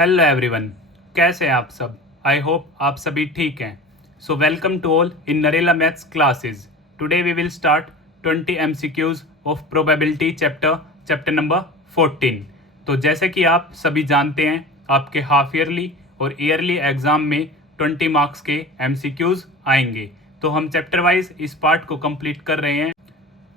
Hello everyone, कैसे हैं आप सब। आई होप आप सभी ठीक हैं। So welcome to all in Narela maths classes. Today we will start 20 MCQs of probability chapter number 14। तो जैसे कि आप सभी जानते हैं, आपके हाफ ईयरली और ईयरली एग्ज़ाम में 20 मार्क्स के MCQs आएंगे। तो हम चैप्टर वाइज इस पार्ट को कंप्लीट कर रहे हैं।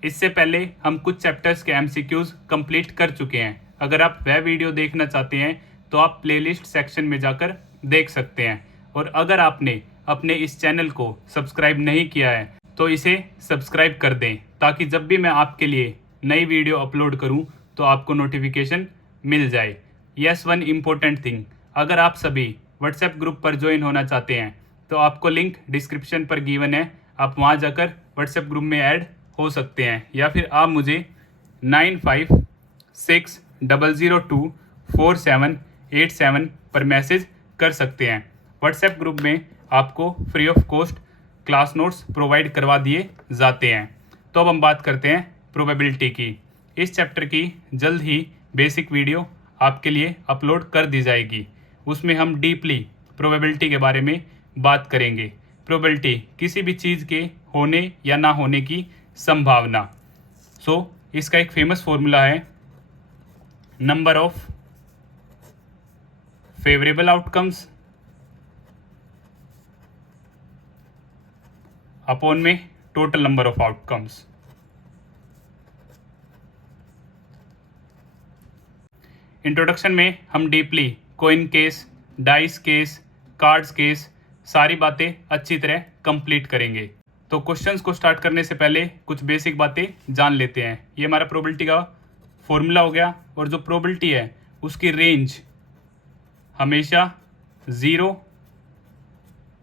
इससे पहले हम कुछ चैप्टर्स के MCQs कंप्लीट कर चुके हैं। अगर आप वह वीडियो देखना चाहते हैं तो आप प्लेलिस्ट सेक्शन में जाकर देख सकते हैं। और अगर आपने अपने इस चैनल को सब्सक्राइब नहीं किया है तो इसे सब्सक्राइब कर दें, ताकि जब भी मैं आपके लिए नई वीडियो अपलोड करूं तो आपको नोटिफिकेशन मिल जाए। यस, वन इम्पोर्टेंट थिंग, अगर आप सभी व्हाट्सएप ग्रुप पर ज्वाइन होना चाहते हैं तो आपको लिंक डिस्क्रिप्शन पर गिवन है। आप वहां जाकर व्हाट्सएप ग्रुप में ऐड हो सकते हैं, या फिर आप मुझे 9560024787 पर मैसेज कर सकते हैं। व्हाट्सएप ग्रुप में आपको free of cost class notes provide करवा दिए जाते हैं। तो अब हम बात करते हैं प्रोबेबिलिटी की। इस चैप्टर की जल्द ही बेसिक वीडियो आपके लिए अपलोड कर दी जाएगी। उसमें हम डीपली प्रोबेबिलिटी के बारे में बात करेंगे। प्रोबेबिलिटी किसी भी चीज़ के होने या ना होने की संभावना। इसका एक फेमस फॉर्मूला है, number of favourable outcomes upon में total number of outcomes. Introduction में हम deeply coin case, dice case, cards case, सारी बातें अच्छी तरह कंप्लीट करेंगे। तो क्वेश्चंस को स्टार्ट करने से पहले कुछ बेसिक बातें जान लेते हैं। ये हमारा प्रोबेबिलिटी का फॉर्मूला हो गया, और जो प्रोबेबिलिटी है उसकी रेंज हमेशा 0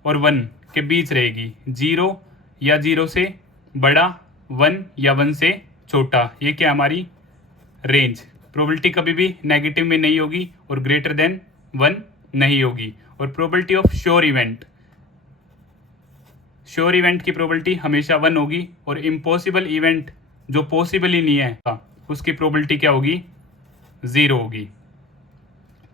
और 1 के बीच रहेगी। 0 या 0 से बड़ा, 1 या 1 से छोटा। ये क्या हमारी रेंज। प्रोबेबिलिटी कभी भी नेगेटिव में नहीं होगी और ग्रेटर देन 1 नहीं होगी। और प्रोबेबिलिटी ऑफ श्योर इवेंट की प्रोबेबिलिटी हमेशा 1 होगी, और इम्पॉसिबल इवेंट जो पॉसिबल ही नहीं है उसकी प्रोबेबिलिटी क्या होगी, 0 होगी।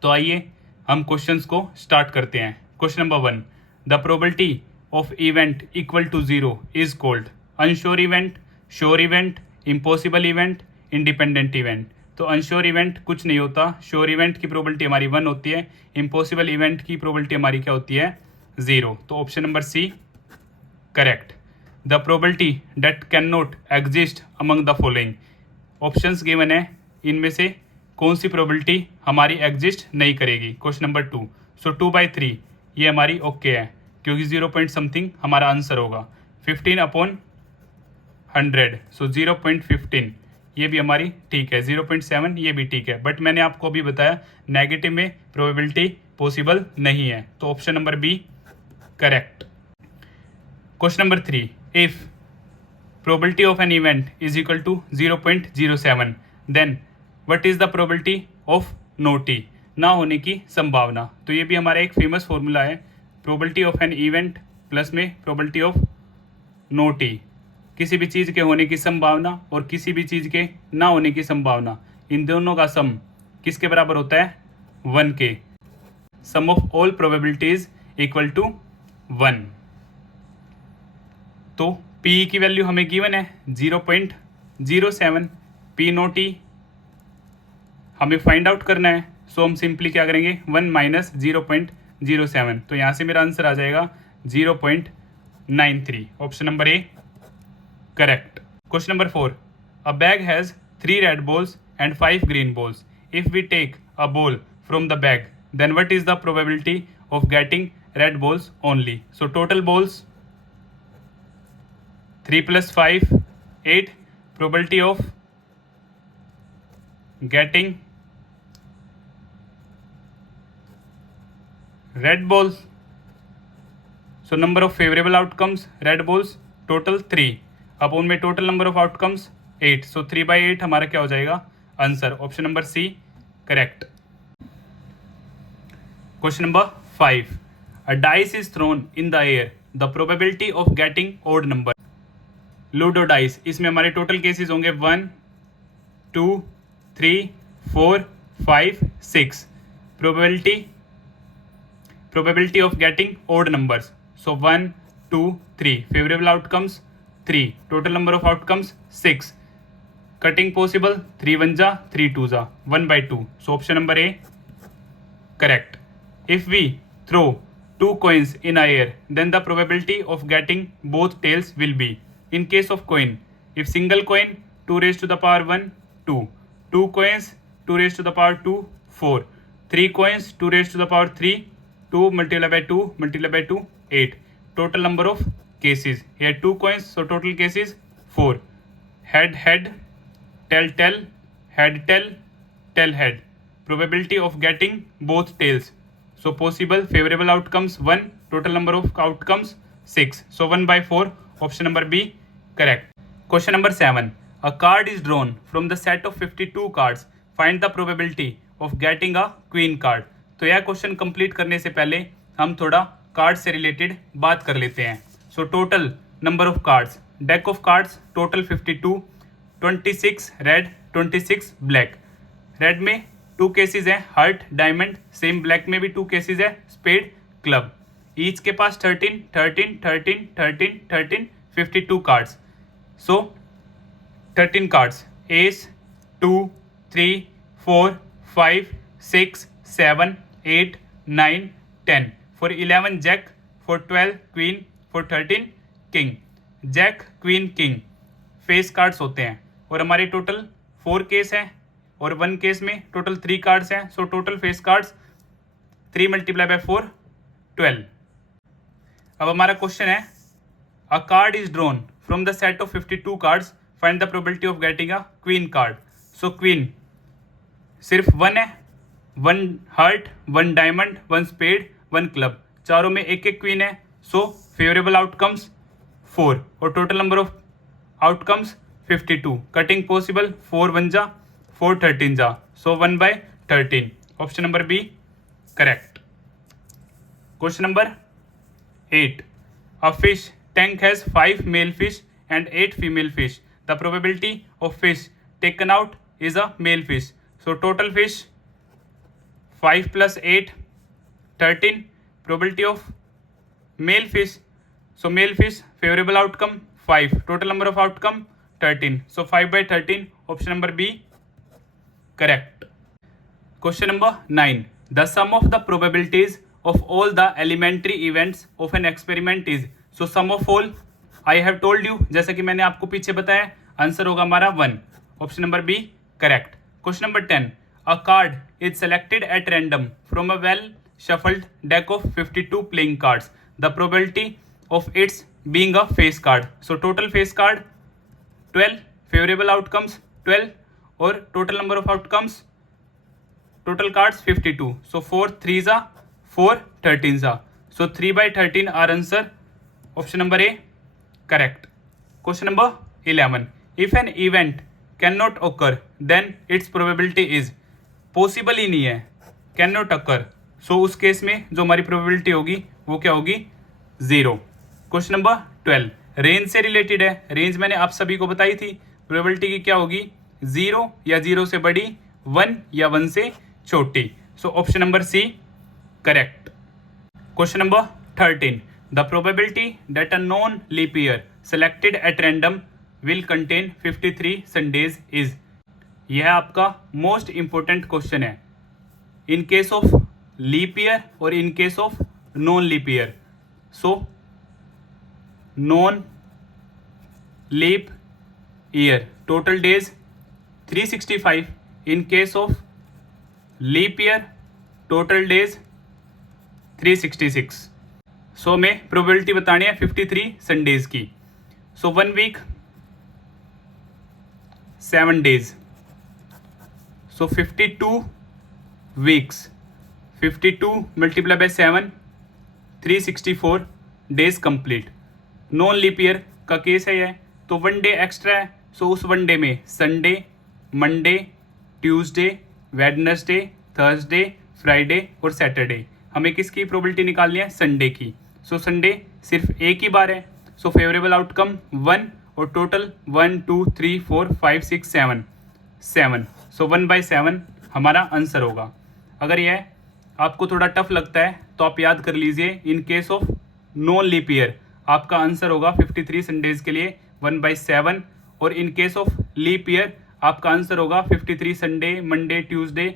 तो आइए हम क्वेश्चंस को स्टार्ट करते हैं। Question number 1, the probability of event equal to 0 is called unsure event, sure event, impossible event, independent event. तो अनश्योर इवेंट कुछ नहीं होता, श्योर इवेंट की प्रोबेबिलिटी हमारी 1 होती है, इम्पॉसिबल इवेंट की प्रोबेबिलिटी हमारी क्या होती है, 0। तो option number C correct. The probability that can not exist among the following. Options given है, इनमें से कौन सी प्रोबेबिलिटी हमारी एग्जिस्ट नहीं करेगी। क्वेश्चन नंबर 2, सो 2/3 ये हमारी ओके है, क्योंकि 0 पॉइंट समथिंग हमारा आंसर होगा। 15/100, सो 0.15 ये भी हमारी ठीक है। 0.7 ये भी ठीक है, बट मैंने आपको भी बताया नेगेटिव में प्रोबेबिलिटी पॉसिबल नहीं है। तो option number B correct. Question number 3, if probability of an event is equal to 0.07 then what is the probability of not E, ना होने की संभावना। तो ये भी हमारा एक फेमस फॉर्मूला है, probability of an event plus में प्रोबेबिलिटी ऑफ नोटी। किसी भी चीज़ के होने की संभावना और किसी भी चीज़ के ना होने की संभावना, इन दोनों का सम किसके बराबर होता है, 1 के। Sum of all probabilities equal to 1। तो पी की वैल्यू हमें गिवन है 0.07, पी नोट ई हमें फाइंड आउट करना है। सो हम सिंपली क्या करेंगे, 1 माइनस 0.07। तो यहाँ से मेरा आंसर आ जाएगा 0.93। Option number A correct. Question number 4, a bag has 3 red balls and 5 green balls. If we take a ball from the bag then what is the probability of getting red balls only. So total balls 3 + 5 8, probability of getting red balls, so number of favourable outcomes red balls total 3 upon में total number of outcomes 8, so 3/8 हमारा क्या हो जाएगा answer. Option number C correct. Question number 5, a dice is thrown in the air, the probability of getting odd number. Ludo dice, इसमें हमारे total cases होंगे 1 2 3 4 5 6। Probability probability of getting odd numbers. So 1, 2, 3. Favorable outcomes 3. Total number of outcomes 6. Cutting possible 3 1 जा 3 2 जा 1 by 2. So option number A correct. If we throw 2 coins in air, then the probability of getting both tails will be. In case of coin, if single coin 2 raised to the power 1 2, 2 coins 2 raised to the power 2 4, 3 coins 2 raised to the power 3, 2 multiplied by 2 multiplied by 2 8. Total number of cases here 2 coins, so total cases 4. Head head, tail tail, head tail, tail head. Probability of getting both tails. So possible favorable outcomes 1, total number of outcomes 6. So 1 by 4, option number B correct. Question number 7. A card is drawn from the set of 52 cards. Find the probability of getting a queen card. तो यह question complete करने से पहले हम थोड़ा card से related बात कर लेते हैं. So total number of cards, deck of cards total 52, 26 red 26 black. Red में 2 केसेस हैं हार्ट डायमंड, सेम ब्लैक में भी 2 केसेस है स्पेड क्लब. ईच के पास 13 13 13 13 13 52 cards. So 13 cards ace 2 3 4 5 6 7 8 9 10. For 11 jack, for 12 queen, for 13 king. Jack queen king face cards होते हैं और हमारे टोटल 4 केस हैं और 1 केस में टोटल 3 कार्ड्स हैं. सो total face cards 3 multiply by 4 12. अब हमारा क्वेश्चन है अ card is drawn from the set of 52 cards, find the probability of getting a queen card. So queen सिर्फ 1 है, 1 हार्ट 1 डायमंड 1 स्पेड 1 क्लब, चारों में एक एक क्वीन है. सो फेवरेबल आउटकम्स 4 और total number of outcomes 52. Cutting possible 4 1 जा 4 13 जा, so 1 by 13. Option number B correct. Question number 8. A fish tank has 5 male fish and 8 female fish. The probability of fish taken out is a male fish. So total fish 5 plus 8 13. Probability of male fish. So male fish favorable outcome 5. Total number of outcome 13. So 5 by 13. Option number B correct. Question number 9. The sum of the probabilities of all the elementary events of an experiment is. So sum of all I have told you, जैसा कि मैंने आपको पीछे बताया, answer होगा हमारा 1. Option number B correct. Question number 10. A card is selected at random from a well shuffled deck of 52 playing cards. The probability of its being a face card. So total face card 12, favourable outcomes 12 और total number of outcomes total cards 52. So 4 3 जा 4 13 जा, so 3 by 13 are answer. Option number A correct. Question number 11. If an event cannot occur, then its probability is. Possible ही नहीं है, cannot occur. So उस case में जो हमारी probability होगी वो क्या होगी 0. Question number 12. रेंज से रिलेटेड है, रेंज मैंने आप सभी को बताई थी. probability की क्या होगी 0 या 0 से बड़ी, 1 या 1 से छोटी. So option number C correct. Question number 13. The probability that a non-leap year selected at random will contain 53 Sundays is. यह आपका मोस्ट इम्पोर्टेंट क्वेश्चन है in case of leap year और in case of non leap year. So non leap year total days 365. In case of leap year total days 366. So हमें probability बतानी है 53 Sundays की. So 1 week 7 days, so 52 weeks, 52 multiply by 7 364 days complete. Non leap year का case है यह, तो 1 day extra है. सो उस 1 डे में Sunday, Monday, Tuesday, Wednesday, Thursday, Friday और सैटरडे. हमें किसकी प्रोबेबिलिटी निकालनी है संडे की. सो संडे सिर्फ एक ही बार है. सो फेवरेबल आउटकम 1 और टोटल 1 2 3 4 5 6 7 7. सो 1 by 7 हमारा आंसर होगा. अगर यह आपको थोड़ा टफ लगता है तो आप याद कर लीजिए, in case of non leap year आपका आंसर होगा 53 संडेज के लिए 1/7, और in case of leap year आपका आंसर होगा 53 संडे, मंडे, ट्यूसडे,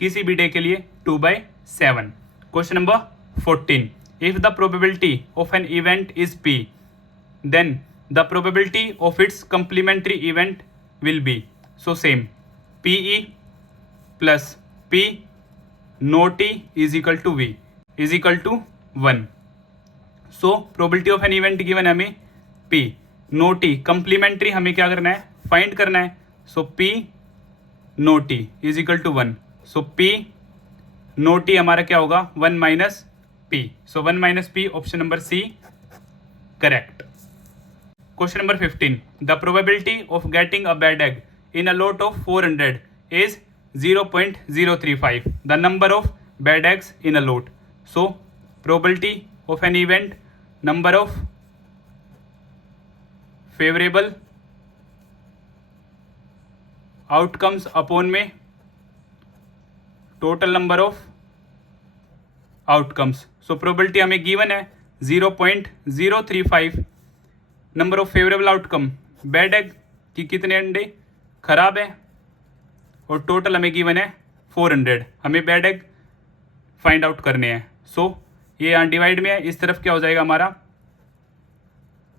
किसी भी डे के लिए 2/7। Question number 14, if the probability of an event is P, then the probability of its complementary event will be, so same, PE plus P no T is equal to V is equal to 1. So probability of an event given है हमें P no T, complementary हमें क्या करना है, find करना है. So P no T is equal to 1. So P no T हमारा क्या होगा, 1 minus P. So 1 minus P, option number C correct. Question number 15. The probability of getting a bad egg in a lot of 400 is 0.035. The number of bad eggs in a lot. So, probability of an event, number of favorable outcomes upon में total number of outcomes. So, probability हमें given है 0.035. Number of favourable outcome, bad egg की कितने अंडे खराब है, और total हमें गिवन है 400. हमें बैड एग फाइंड आउट करने हैं. सो ये यहाँ डिवाइड में है, इस तरफ क्या हो जाएगा हमारा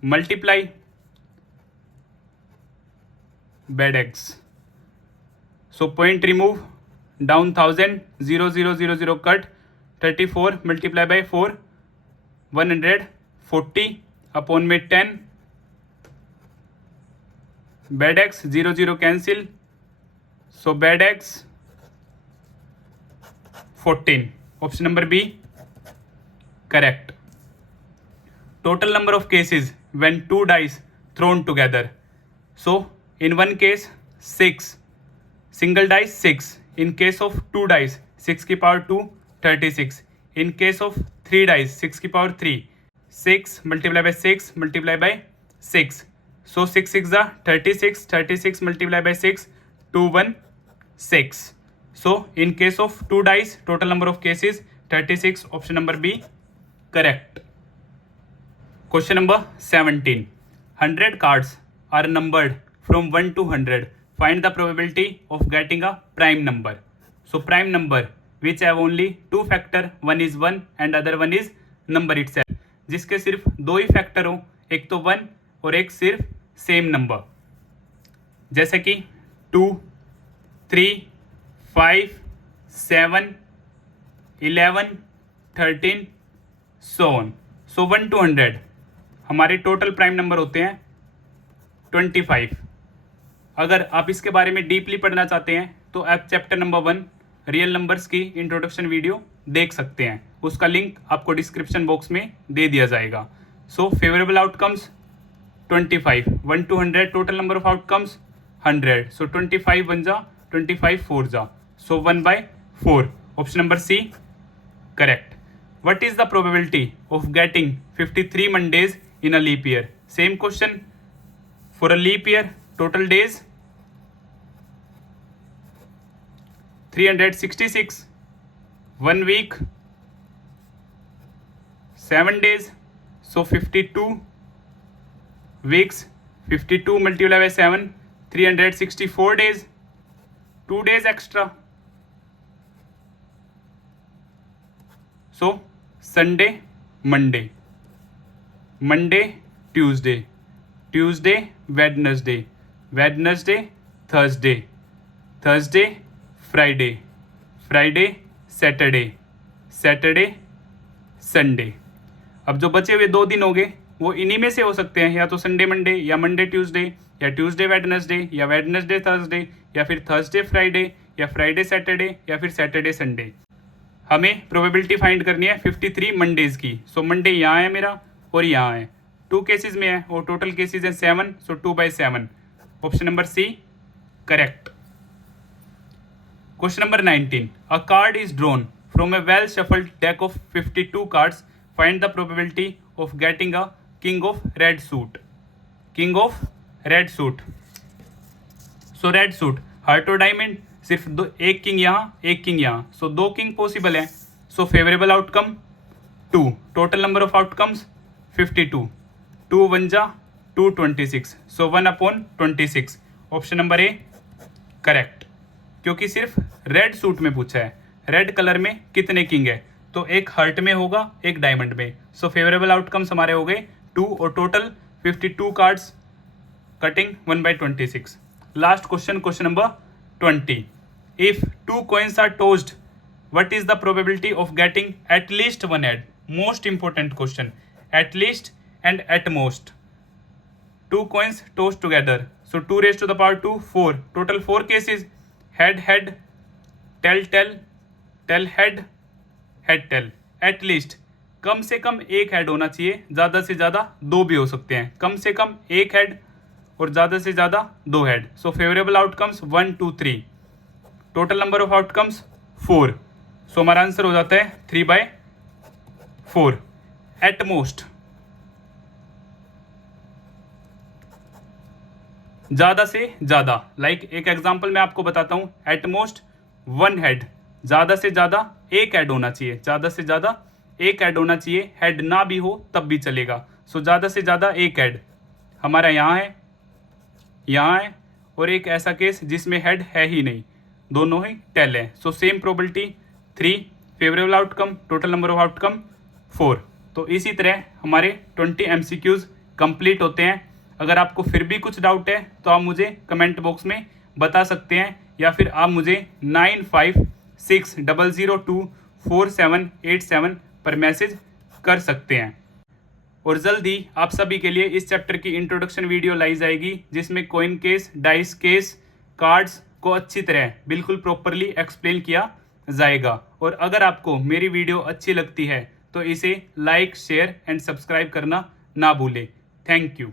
multiply bad eggs. So point remove, down 1000, 0 0 0 0 cut, 34 multiply by 4 140 upon में 10. Bad eggs 0 0 cancel, so bad eggs 14, option number B correct. Total number of cases when 2 dice thrown together. So in one case 6, single dice 6. In case of 2 dice 6 की power 2 36. In case of 3 dice 6 की power 3. 6 multiply by 6 multiply by 6. So 6 6 36, 36 multiplied by 6, 216. So in case of 2 dice, total number of cases 36, option number B correct. Question number 17. 100 cards are numbered from 1 to 100. Find the probability of getting a prime number. So prime number which have only 2 factor, one is 1 and other one is number itself. जिसके सिर्फ 2 ही factor हो, एक तो 1 और एक सिर्फ same number, जैसे कि 2, 3, 5, 7, 11, 13, so on. So 1 to 100 हमारे टोटल प्राइम नंबर होते हैं 25. अगर आप इसके बारे में डीपली पढ़ना चाहते हैं तो आप चैप्टर नंबर 1 रियल नंबर्स की इंट्रोडक्शन वीडियो देख सकते हैं. उसका लिंक आपको डिस्क्रिप्शन बॉक्स में दे दिया जाएगा. So favourable outcomes 25, 1 to 100, total number of outcomes 100. So 25 बन जा, 25 4 जा, so 1/4, option number C correct. What is the probability of getting 53 Mondays in a leap year. Same question. For a leap year total days 366, 1 week 7 days, so 52 weeks, 52 multiplied by 7, 364 days, 2 days extra. So Sunday, Monday, Monday, Tuesday, Tuesday, Wednesday, Wednesday, Thursday, Thursday, Friday, Friday, Saturday, Saturday, Sunday. अब जो बचे हुए 2 दिन हो गए वो इन्हीं में से हो सकते हैं, या तो संडे मंडे, या मंडे ट्यूसडे, या ट्यूसडे वेडनेसडे, या वेडनेसडे थर्सडे, या फिर थर्सडे फ्राइडे, या फ्राइडे सैटरडे, या फिर सैटरडे संडे. हमें प्रोबेबिलिटी फाइंड करनी है 53 मंडेज की. सो मंडे यहाँ है मेरा और यहाँ है, 2 केसेस में है और टोटल केसेस हैं 7. So 2/7, option number C correct. Question number 19. A card is drawn from a well shuffled deck of 52 cards. Find the probability of getting a king of red suit. King of red suit. So red suit heart और diamond, सिर्फ एक king यहाँ एक king यहाँ, सो 2 king possible है. So favourable outcome 2, total number of outcomes 52, 2 1 जा 226, सो 1/26। Option number A correct, क्योंकि सिर्फ रेड सूट में पूछा है, रेड कलर में कितने किंग है, तो एक हर्ट में होगा एक डायमंड में। सो फेवरेबल आउटकम्स हमारे हो गए 2 और total 52 cards cutting 1/26। Last question, question number 20। If 2 coins are tossed, what is the probability of getting at least one head? Most important question, at least and at most. 2 coins tossed together, so 2 raised to the power 2, 4, total 4 cases, head head, tail tail, tail head, head tail. At least कम से कम एक head होना चाहिए, ज़्यादा से ज़्यादा 2 भी हो सकते हैं, कम से कम एक हेड और ज़्यादा से ज़्यादा 2 head. So favourable outcomes 1 2 3, total number of outcomes 4, सो हमारा आंसर हो जाता है 3/4। एट मोस्ट ज़्यादा से ज़्यादा, लाइक एक एग्जांपल मैं आपको बताता हूँ, एट मोस्ट 1 हेड, ज़्यादा से ज़्यादा एक ऐड होना चाहिए, ज़्यादा से ज़्यादा एक ऐड होना चाहिए, हेड ना भी हो तब भी चलेगा। सो ज़्यादा से ज़्यादा एक ऐड हमारा यहाँ है, और एक ऐसा केस जिसमें हेड है ही नहीं, दोनों ही टेल है। So same probability 3, favourable outcome, total number of outcome 4। तो इसी तरह हमारे 20 MCQs कंप्लीट होते हैं। अगर आपको फिर भी कुछ डाउट है तो आप मुझे कमेंट बॉक्स में बता सकते हैं, या फिर आप मुझे 9560024787 पर मैसेज कर सकते हैं। और जल्द ही आप सभी के लिए इस चैप्टर की इंट्रोडक्शन वीडियो लाई जाएगी, जिसमें coin case, dice case, cards को अच्छी तरह बिल्कुल प्रॉपरली एक्सप्लेन किया जाएगा। और अगर आपको मेरी वीडियो अच्छी लगती है तो इसे लाइक, शेयर एंड सब्सक्राइब करना ना भूलें। Thank you.